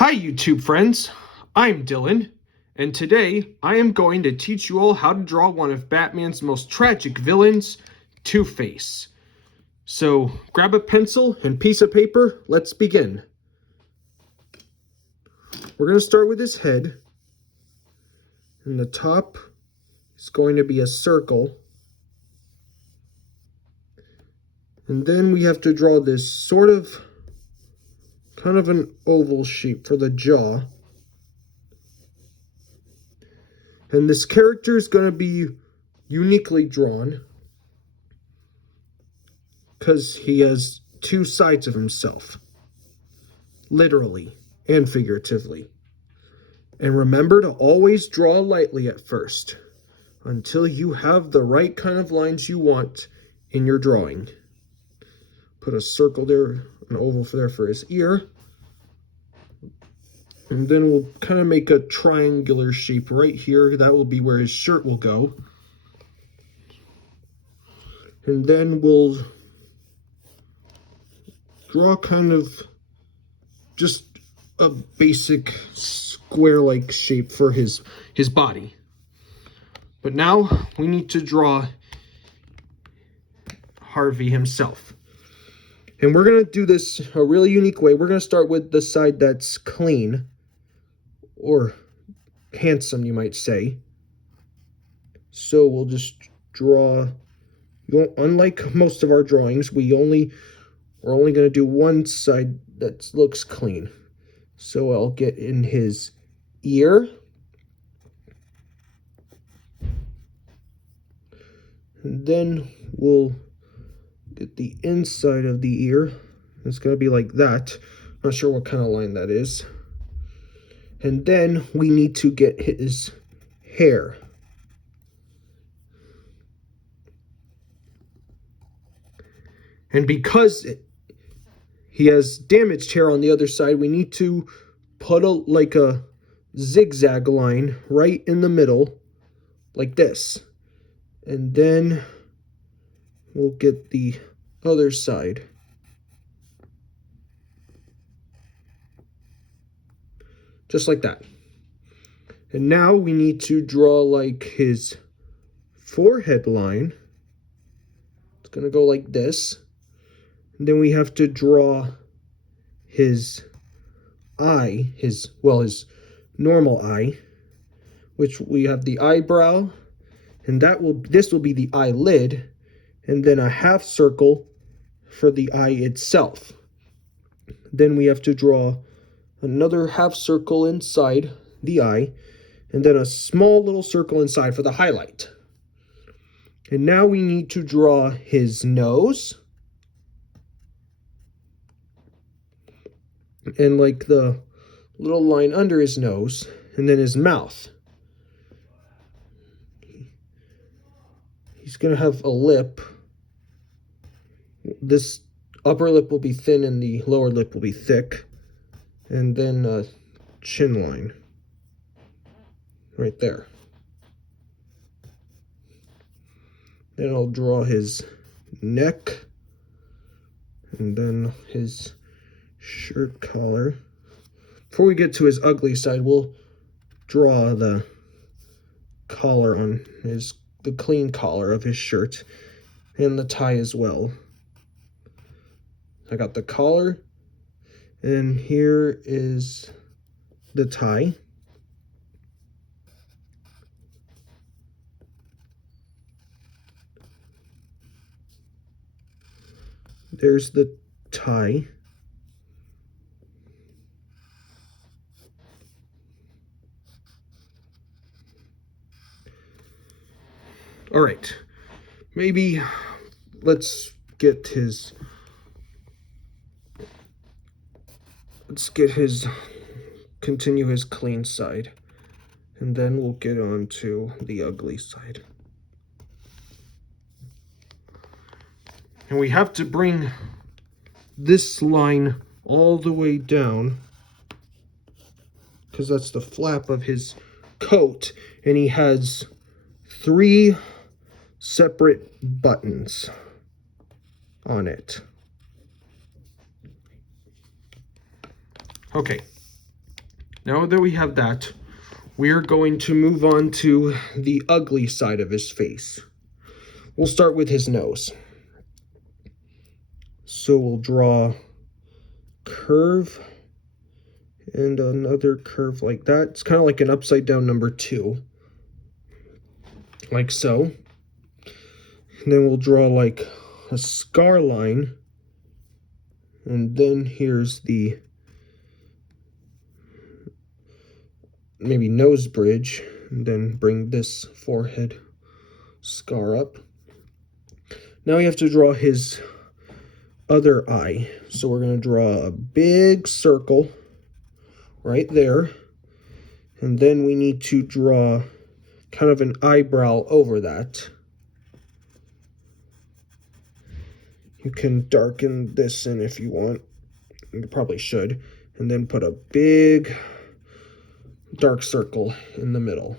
Hi YouTube friends, I'm Dylan, and today I am going to teach you all how to draw one of Batman's most tragic villains, Two-Face. So grab a pencil and piece of paper, let's begin. We're going to start with his head, and the top is going to be a circle. And then we have to draw this kind of an oval shape for the jaw. And this character is going to be uniquely drawn because he has two sides of himself, literally and figuratively. And remember to always draw lightly at first, until you have the right kind of lines you want in your drawing. Put a circle there, an oval there for his ear. And then we'll kind of make a triangular shape right here. That will be where his shirt will go. And then we'll draw kind of just a basic square-like shape for his body. But now we need to draw Harvey himself. And we're going to do this a really unique way. We're going to start with the side that's clean, or handsome, you might say. So we'll just draw, unlike most of our drawings, we're only going to do one side that looks clean. So I'll get in his ear. And then we'll get the inside of the ear. It's going to be like that. Not sure what kind of line that is. And then we need to get his hair. And because he has damaged hair on the other side, we need to put like a zigzag line right in the middle, like this. And then we'll get the other side. Just like that. And now we need to draw like his forehead line. It's going to go like this. And then we have to draw his eye, his normal eye, which we have the eyebrow, and this will be the eyelid, and then a half circle for the eye itself. Then we have to draw another half circle inside the eye, and then a small little circle inside for the highlight. And now we need to draw his nose, and like the little line under his nose, and then his mouth. He's going to have a lip. This upper lip will be thin and the lower lip will be thick. And then a chin line right there. Then I'll draw his neck, and then his shirt collar. Before we get to his ugly side, we'll draw the collar on the clean collar of his shirt, and the tie as well. I got the collar, and here is the tie. There's the tie. All right, maybe let's continue his clean side, and then we'll get on to the ugly side. And we have to bring this line all the way down, because that's the flap of his coat, and he has 3 separate buttons on it. Okay, Now that we have that, we're going to move on to the ugly side of his face. We'll start with his nose. So we'll draw curve and another curve like that. It's kind of like an upside down number 2, like so. And then we'll draw like a scar line, and then here's the maybe nose bridge, and then bring this forehead scar up. Now we have to draw his other eye. So we're going to draw a big circle right there, and then we need to draw kind of an eyebrow over that. You can darken this in if you want. You probably should. And then put a big dark circle in the middle.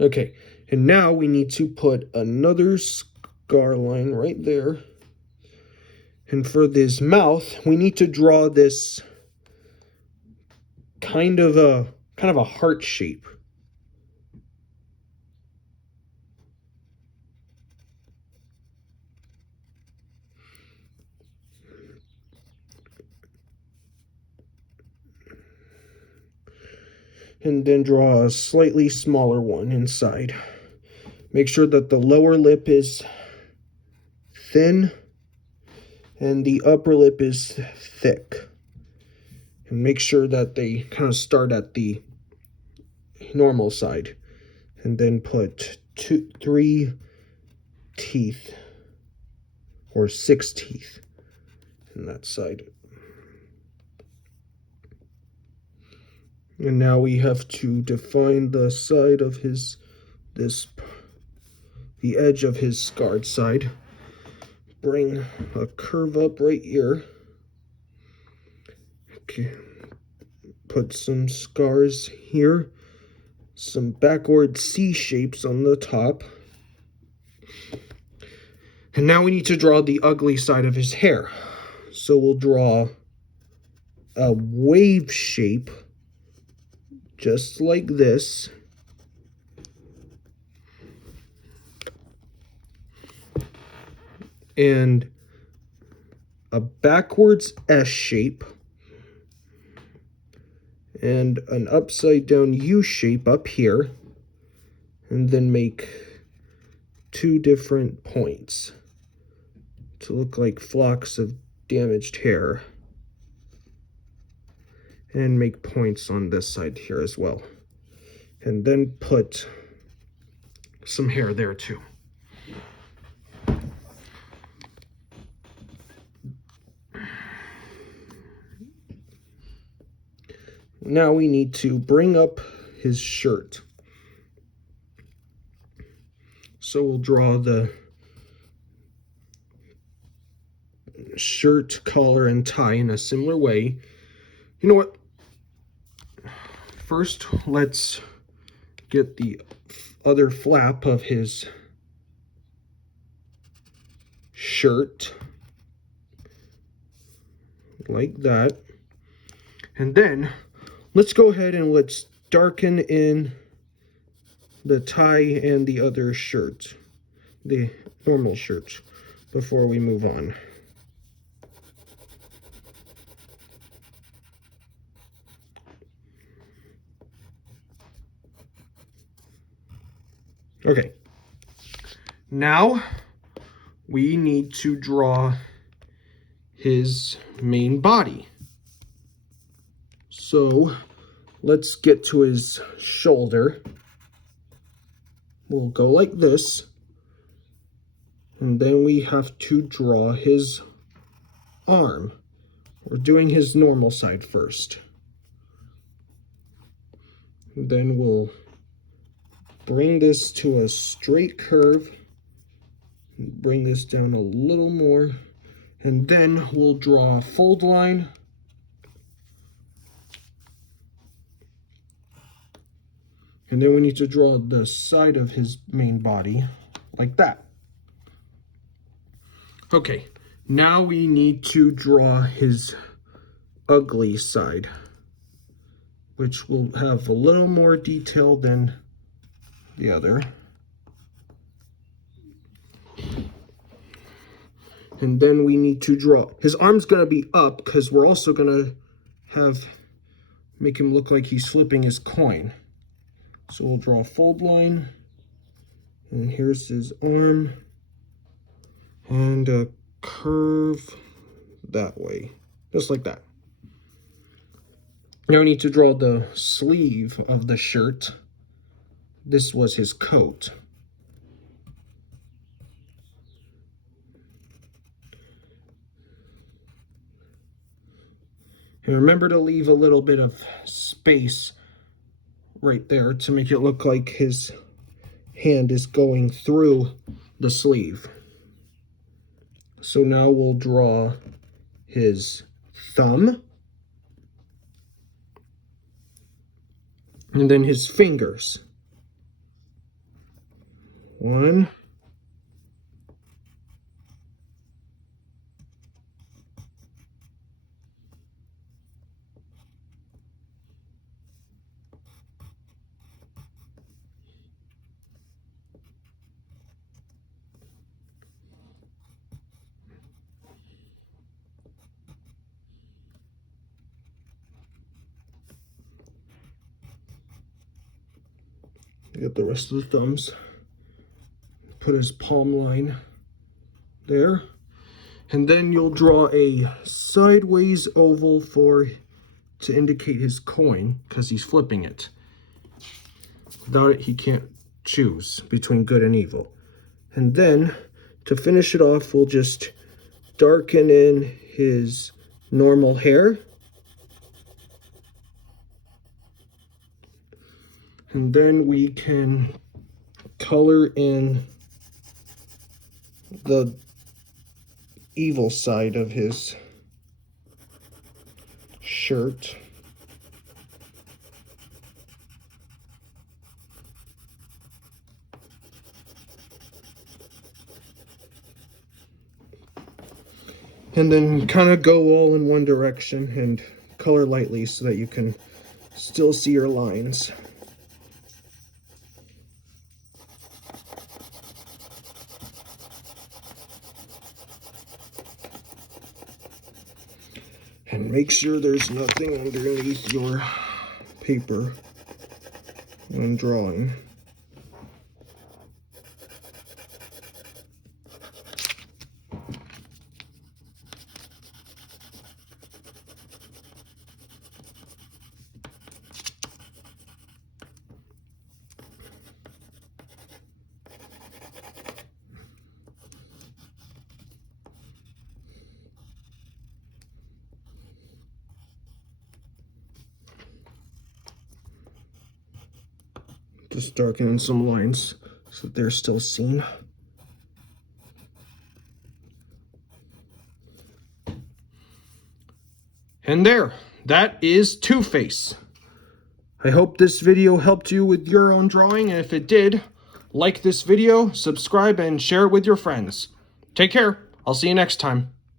Okay, and now we need to put another scar line right there. And for this mouth, we need to draw this kind of a heart shape. And then draw a slightly smaller one inside. Make sure that the lower lip is thin and the upper lip is thick. And make sure that they kind of start at the normal side. And then put 3 teeth or 6 teeth in that side. And now we have to define the side of the edge of his scarred side. Bring a curve up right here. Okay. Put some scars here. Some backward C shapes on the top. And now we need to draw the ugly side of his hair. So we'll draw a wave shape, just like this. And a backwards S shape. And an upside down U shape up here. And then make 2 different points to look like flocks of damaged hair. And make points on this side here as well. And then put some hair there too. Now we need to bring up his shirt. So we'll draw the shirt, collar, and tie in a similar way. You know what? First, let's get the other flap of his shirt, like that. And then, let's go ahead and let's darken in the tie and the other shirt, the normal shirt, before we move on. Okay, now we need to draw his main body. So let's get to his shoulder. We'll go like this, and then we have to draw his arm. We're doing his normal side first. And then we'll bring this to a straight curve, bring this down a little more, and then we'll draw a fold line. And then we need to draw the side of his main body, like that. Okay, now we need to draw his ugly side, which will have a little more detail than the other. And then we need to draw. His arm's gonna be up because we're also gonna make him look like he's flipping his coin. So we'll draw a fold line, and here's his arm, and a curve that way, just like that. Now we need to draw the sleeve of the shirt. This was his coat. And remember to leave a little bit of space right there to make it look like his hand is going through the sleeve. So now we'll draw his thumb, and then his fingers. 1, get the rest of the thumbs. Put his palm line there. And then you'll draw a sideways oval to indicate his coin, because he's flipping it. Without it, he can't choose between good and evil. And then, to finish it off, we'll just darken in his normal hair. And then we can color in the evil side of his shirt. And then kind of go all in one direction and color lightly so that you can still see your lines. And make sure there's nothing underneath your paper when drawing. Just darkening some lines so that they're still seen. And there, that is Two-Face. I hope this video helped you with your own drawing, and if it did, like this video, subscribe, and share it with your friends. Take care. I'll see you next time.